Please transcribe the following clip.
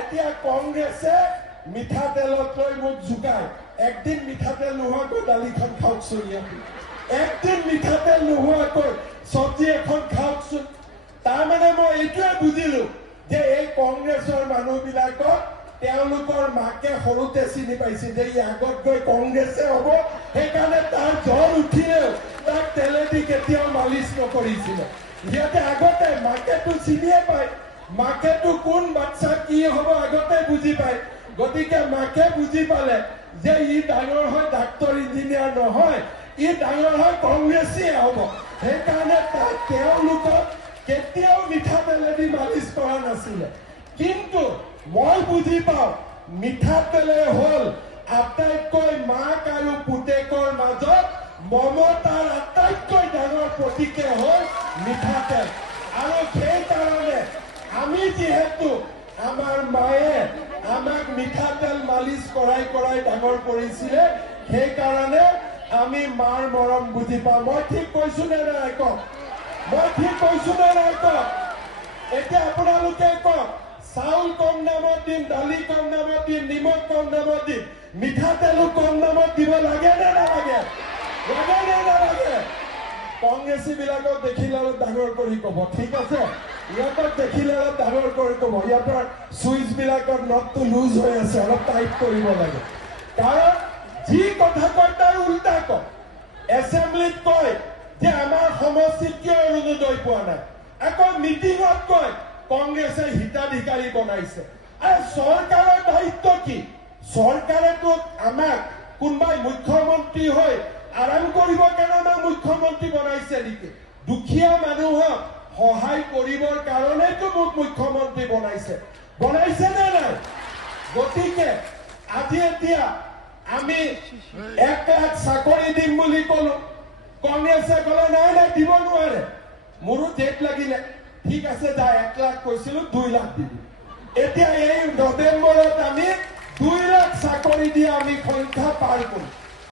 এতিয়া কংগ্ৰেছে মিঠাতেলত লৈ মোক জোকায় একদিন মিঠাতেল নোহোৱাকৈ দালিখন খাওকচোন একদিন মিঠাতেল নোহোৱাকৈ চব্জি এখন খাওকচোন তাৰমানে মই এইটোৱে বুজিলো যে এই কংগ্ৰেছৰ মানুহবিলাকক তেওঁলোকৰ মাকে সৰুতে চিনি পাইছিল যে ই আগত গৈ কংগ্ৰেছে হ'ব সেইকাৰণে তাৰ জ্বৰ উঠিলেও তাক তেলেদি কেতিয়াও মালিচ নকৰিছিলে সিহঁতে আগতে মাকেতো চিনিয়ে পায় মাকেতো কোন বাচ্চা কি হ'ব আগতে বুজি পায় গতিকে মাকে বুজি পালে যে ই ডাঙৰ হয় ডাক্তৰ ইঞ্জিনিয়াৰ নহয় ই ডাঙৰ হয় কংগ্ৰেছীয়ে হ'ব সেইকাৰণে তেওঁলোকক কেতিয়াও মিঠাতেলেদি মালিচ কৰা নাছিলে কিন্তু মই বুজি পাওঁ মিঠাতেলে হ'ল আটাইতকৈ মাক আৰু পুতেকৰ মাজত মমতাৰ আটাইতকৈ ডাঙৰ প্ৰতীকে হ'ল মিঠাতেল আৰু সেইকাৰণে আমি যিহেতু আমাৰ মায়ে আমাক মিঠাতেল মালিচ কৰাই কৰাই ডাঙৰ কৰিছিলে সেইকাৰণে আমি মাৰ মৰম বুজি পাওঁ মই ঠিক কৈছো নে নাই কওক মই ঠিক কৈছো নে নাই কওক এতিয়া আপোনালোকে কওক চাউল কম দামত দিম দালি কম দামত দিম নিমখ কম দামত দিম মিঠাতেলো কম দামত দিব লাগে নে নালাগে লাগে নে নালাগে কংগ্ৰেছী বিলাকক দেখিলে অলপ ডাঙৰ কৰি কব ঠিক আছে ইহঁতক দেখিলে অলপ ডাঙৰ কৰি কব ইহঁতৰ চুইচ বিলাকৰ নটটো লুজ হৈ আছে অলপ টাইট কৰিব লাগে কাৰণ যি কথা কয় তাৰ উল্টা কয় এছেম্বলিত কয় যে আমাৰ সমষ্টিত কিয় অৰুণোদয় পোৱা নাই আকৌ মিটিঙত কয় কংগ্ৰেছে হিতাধিকাৰী বনাইছে আৰু চৰকাৰৰ দায়িত্ব কি চৰকাৰেতো আমাক কোনোবাই মুখ্যমন্ত্ৰী হৈ আৰাম কৰিব কাৰণে মুখ্যমন্ত্ৰী বনাইছে নেকি দুখীয়া মানুহক সহায় কৰিবৰ কাৰণেতো মোক মুখ্যমন্ত্ৰী বনাইছে নে নাই গতিকে আজি এতিয়া আমি 1 লাখ চাকৰি দিম বুলি কলো কংগ্ৰেছে কলে নাই দিব নোৱাৰে মোৰো জেদ লাগিলে ঠিক আছে যা 1 লাখ কৈছিলো 2 লাখ দিবি এতিয়া এই নৱেম্বৰত আমি 2 লাখ চাকৰি দিয়ে আমি সংখ্যা পাৰ কৰিম